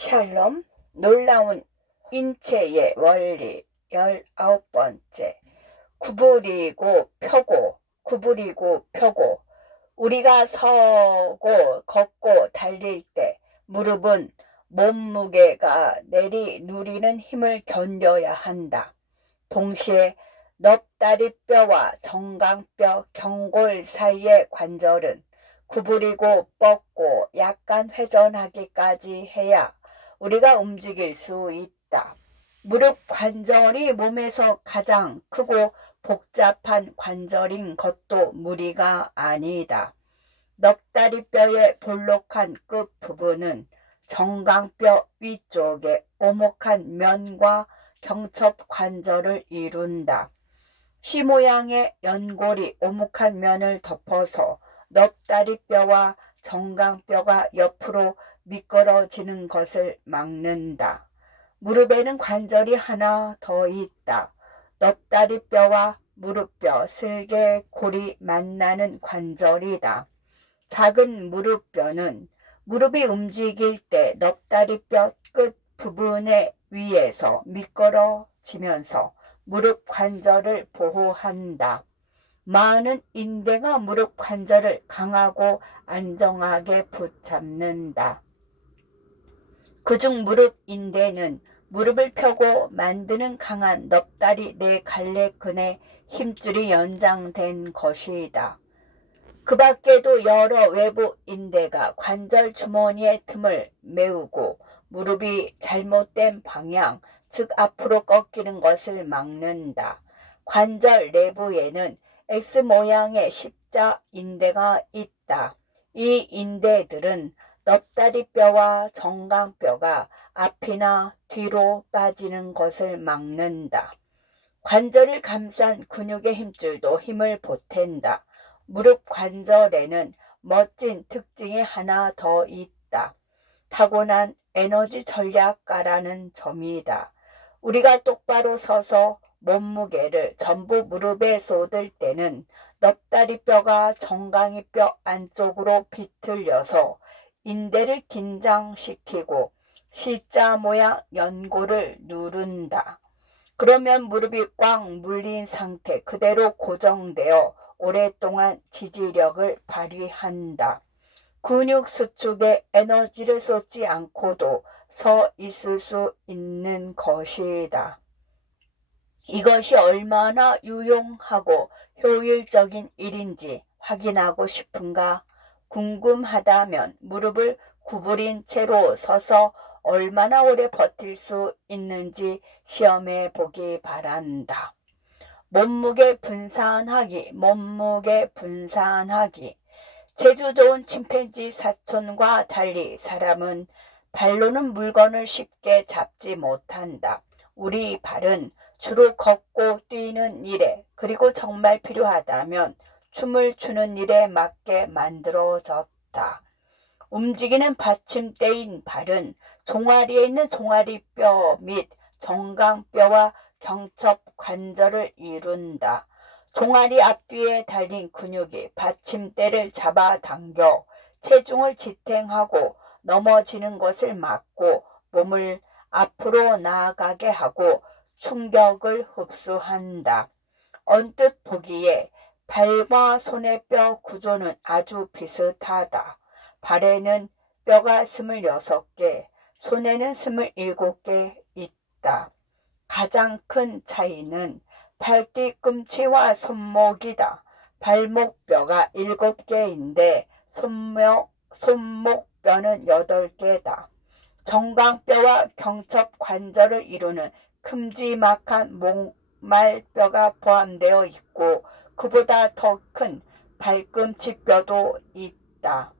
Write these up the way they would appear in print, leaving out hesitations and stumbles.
샬롬, 놀라운 인체의 원리 19번째. 구부리고 펴고. 우리가 서고 걷고 달릴 때 무릎은 몸무게가 내리누리는 힘을 견뎌야 한다. 동시에 넙다리뼈와 정강뼈, 경골 사이의 관절은 구부리고 뻗고 약간 회전하기까지 해야 우리가 움직일 수 있다. 무릎 관절이 몸에서 가장 크고 복잡한 관절인 것도 무리가 아니다. 넉다리뼈의 볼록한 끝부분은 정강뼈 위쪽에 오목한 면과 경첩 관절을 이룬다. C 모양의 연골이 오목한 면을 덮어서 넙다리뼈와 정강뼈가 옆으로 미끄러지는 것을 막는다. 무릎에는 관절이 하나 더 있다. 넙다리뼈와 무릎뼈, 슬개골이 만나는 관절이다. 작은 무릎뼈는 무릎이 움직일 때 넙다리뼈 끝 부분의 위에서 미끄러지면서 무릎 관절을 보호한다. 많은 인대가 무릎 관절을 강하고 안정하게 붙잡는다. 그중 무릎 인대는 무릎을 펴고 만드는 강한 넙다리 네 갈래근의 힘줄이 연장된 것이다. 그 밖에도 여러 외부 인대가 관절 주머니의 틈을 메우고 무릎이 잘못된 방향, 즉 앞으로 꺾이는 것을 막는다. 관절 내부에는 X 모양의 십자 인대가 있다. 이 인대들은 넙다리뼈와 정강뼈가 앞이나 뒤로 빠지는 것을 막는다. 관절을 감싼 근육의 힘줄도 힘을 보탠다. 무릎 관절에는 멋진 특징이 하나 더 있다. 타고난 에너지 전략가라는 점이다. 우리가 똑바로 서서 몸무게를 전부 무릎에 쏟을 때는 넙다리뼈가 정강이뼈 안쪽으로 비틀려서 인대를 긴장시키고 C자 모양 연골을 누른다. 그러면 무릎이 꽉 물린 상태 그대로 고정되어 오랫동안 지지력을 발휘한다. 근육 수축에 에너지를 쏟지 않고도 서 있을 수 있는 것이다. 이것이 얼마나 유용하고 효율적인 일인지 확인하고 싶은가? 궁금하다면 무릎을 구부린 채로 서서 얼마나 오래 버틸 수 있는지 시험해 보기 바란다. 몸무게 분산하기. 재주 좋은 침팬지 사촌과 달리 사람은 발로는 물건을 쉽게 잡지 못한다. 우리 발은 주로 걷고 뛰는 일에 그리고 정말 필요하다면 춤을 추는 일에 맞게 만들어졌다. 움직이는 받침대인 발은 종아리에 있는 종아리뼈 및 정강뼈와 경첩 관절을 이룬다. 종아리 앞뒤에 달린 근육이 받침대를 잡아당겨 체중을 지탱하고 넘어지는 것을 막고 몸을 앞으로 나아가게 하고 충격을 흡수한다. 언뜻 보기에 발과 손의 뼈 구조는 아주 비슷하다. 발에는 뼈가 26개, 손에는 27개 있다. 가장 큰 차이는 발 뒤꿈치와 손목이다. 발목뼈가 7개인데 손목뼈는 8개다. 정강뼈와 경첩 관절을 이루는 큼지막한 목말뼈가 포함되어 있고 그보다 더 큰 발꿈치뼈도 있다.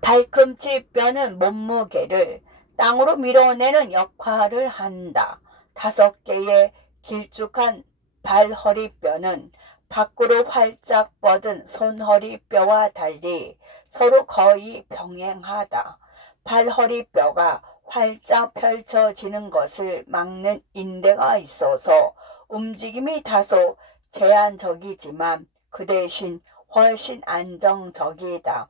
발꿈치뼈는 몸무게를 땅으로 밀어내는 역할을 한다. 5개의 길쭉한 발허리뼈는 밖으로 활짝 뻗은 손허리뼈와 달리 서로 거의 병행하다. 발허리뼈가 활짝 펼쳐지는 것을 막는 인대가 있어서 움직임이 다소 제한적이지만 그 대신 훨씬 안정적이다.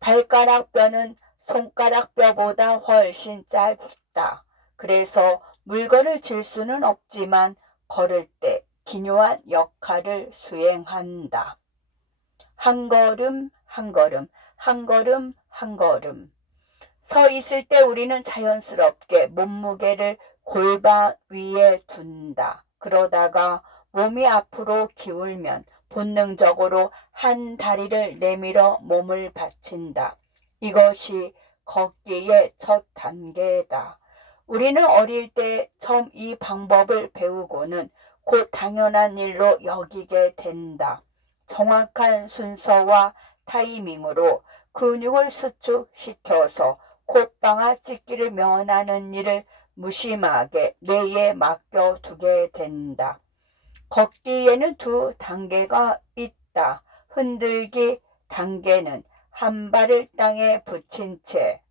발가락뼈는 손가락 뼈보다 훨씬 짧다. 그래서 물건을 질 수는 없지만 걸을 때 기묘한 역할을 수행한다. 한 걸음 한 걸음 한 걸음 한 걸음 서 있을 때 우리는 자연스럽게 몸무게를 골반 위에 둔다. 그러다가 몸이 앞으로 기울면 본능적으로 한 다리를 내밀어 몸을 받친다. 이것이 걷기의 첫 단계다. 우리는 어릴 때 처음 이 방법을 배우고는 곧 당연한 일로 여기게 된다. 정확한 순서와 타이밍으로 근육을 수축시켜서 콧방아 찢기를 면하는 일을 무심하게 뇌에 맡겨두게 된다. 걷기에는 두 단계가 있다. 흔들기 단계는 한 발을 땅에 붙인 채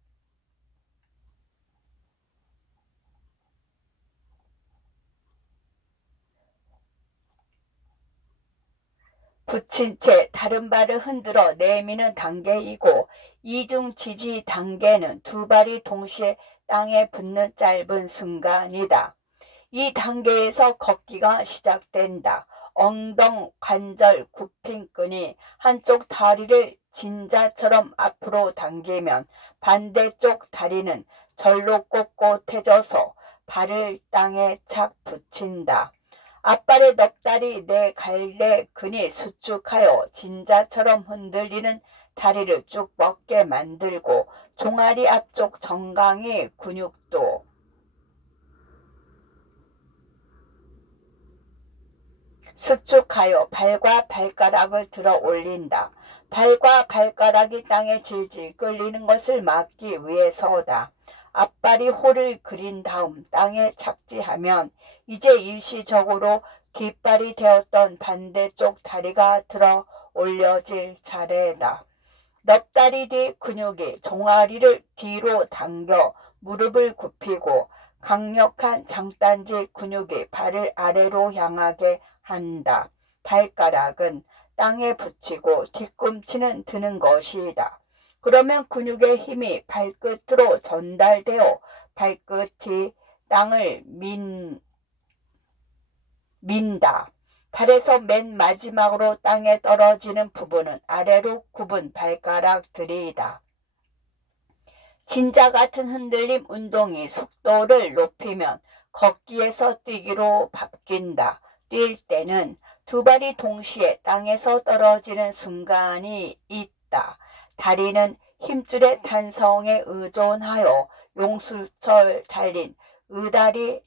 다른 발을 흔들어 내미는 단계이고, 이중 지지 단계는 두 발이 동시에 땅에 붙는 짧은 순간이다. 이 단계에서 걷기가 시작된다. 엉덩 관절 굽힌 끈이 한쪽 다리를 진자처럼 앞으로 당기면 반대쪽 다리는 절로 꼿꼿해져서 발을 땅에 착 붙인다. 앞발의 넙다리 내 갈래 근이 수축하여 진자처럼 흔들리는 다리를 쭉 뻗게 만들고, 종아리 앞쪽 정강이 근육도 수축하여 발과 발가락을 들어 올린다. 발과 발가락이 땅에 질질 끌리는 것을 막기 위해서다. 앞발이 홀을 그린 다음 땅에 착지하면 이제 일시적으로 뒷발이 되었던 반대쪽 다리가 들어 올려질 차례다. 넙다리 뒤 근육이 종아리를 뒤로 당겨 무릎을 굽히고, 강력한 장단지 근육이 발을 아래로 향하게 한다. 발가락은 땅에 붙이고 뒤꿈치는 드는 것이다. 그러면 근육의 힘이 발끝으로 전달되어 발끝이 땅을 민다. 발에서 맨 마지막으로 땅에 떨어지는 부분은 아래로 굽은 발가락들이다. 진자 같은 흔들림 운동이 속도를 높이면 걷기에서 뛰기로 바뀐다. 뛸 때는 두 발이 동시에 땅에서 떨어지는 순간이 있다. 다리는 힘줄의 탄성에 의존하여 용수철 달린 외다리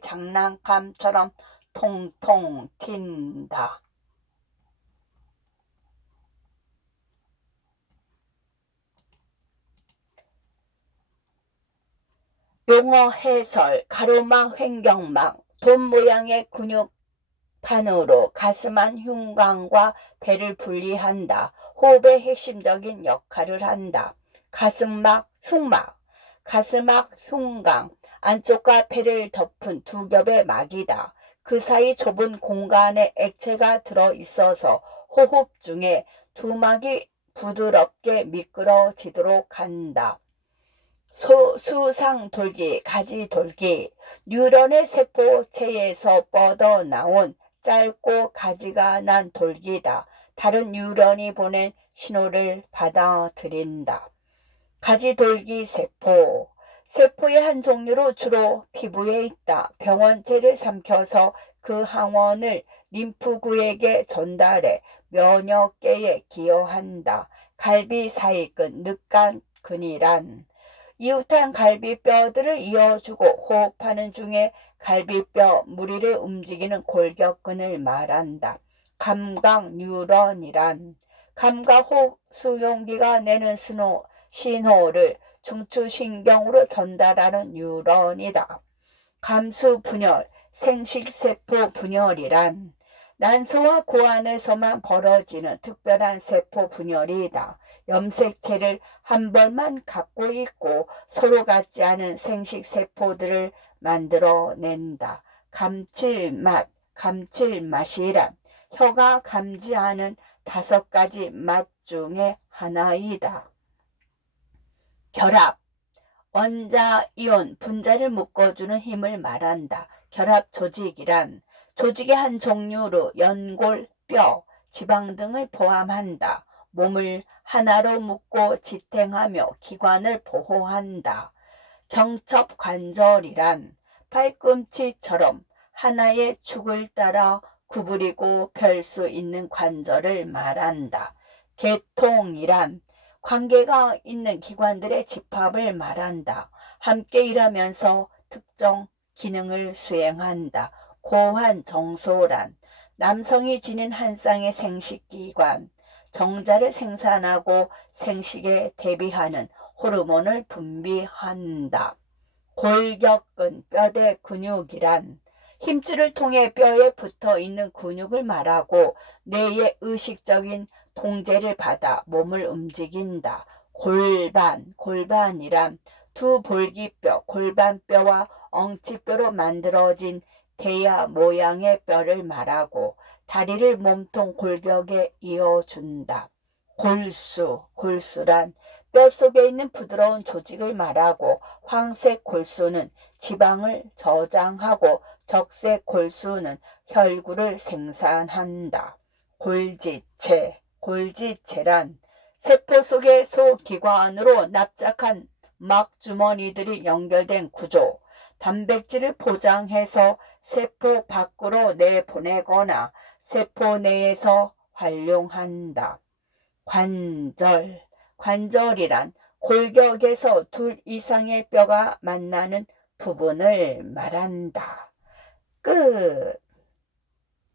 장난감처럼 통통 튄다. 용어 해설, 가로막 횡격막, 돈 모양의 근육판으로 가슴 안 흉곽과 배를 분리한다. 호흡의 핵심적인 역할을 한다. 가슴막, 흉막, 가슴막, 흉곽, 안쪽과 배를 덮은 두 겹의 막이다. 그 사이 좁은 공간에 액체가 들어있어서 호흡 중에 두 막이 부드럽게 미끄러지도록 한다. 수상돌기, 가지돌기, 뉴런의 세포체에서 뻗어나온 짧고 가지가 난 돌기다. 다른 뉴런이 보낸 신호를 받아들인다. 가지돌기 세포. 세포의 한 종류로 주로 피부에 있다. 병원체를 삼켜서 그 항원을 림프구에게 전달해 면역계에 기여한다. 갈비사이근, 늑간근이란 이웃한 갈비뼈들을 이어주고 호흡하는 중에 갈비뼈 무리를 움직이는 골격근을 말한다. 감각 뉴런이란 감각 수용기가 내는 신호를 중추신경으로 전달하는 뉴런이다. 감수분열, 생식세포 분열이란 난소와 그 안에서만 벌어지는 특별한 세포 분열이다. 염색체를 한 벌만 갖고 있고 서로 같지 않은 생식세포들을 만들어낸다. 감칠맛이란 혀가 감지하는 5가지 맛 중에 하나이다. 결합, 원자, 이온, 분자를 묶어주는 힘을 말한다. 결합 조직이란 조직의 한 종류로 연골, 뼈, 지방 등을 포함한다. 몸을 하나로 묶고 지탱하며 기관을 보호한다. 경첩관절이란 팔꿈치처럼 하나의 축을 따라 구부리고 펼 수 있는 관절을 말한다. 계통이란 관계가 있는 기관들의 집합을 말한다. 함께 일하면서 특정 기능을 수행한다. 고환정소란 남성이 지닌 한 쌍의 생식기관, 정자를 생산하고 생식에 대비하는 호르몬을 분비한다. 골격근, 뼈대 근육이란 힘줄을 통해 뼈에 붙어 있는 근육을 말하고 뇌의 의식적인 통제를 받아 몸을 움직인다. 골반이란 두 볼기뼈, 골반뼈와 엉치뼈로 만들어진 대야 모양의 뼈를 말하고 다리를 몸통 골격에 이어준다. 골수란 뼛속에 있는 부드러운 조직을 말하고 황색 골수는 지방을 저장하고 적색 골수는 혈구를 생산한다. 골지체란 세포 속의 소기관으로 납작한 막주머니들이 연결된 구조, 단백질을 포장해서 세포 밖으로 내보내거나 세포 내에서 활용한다. 관절이란 골격에서 둘 이상의 뼈가 만나는 부분을 말한다. 끝.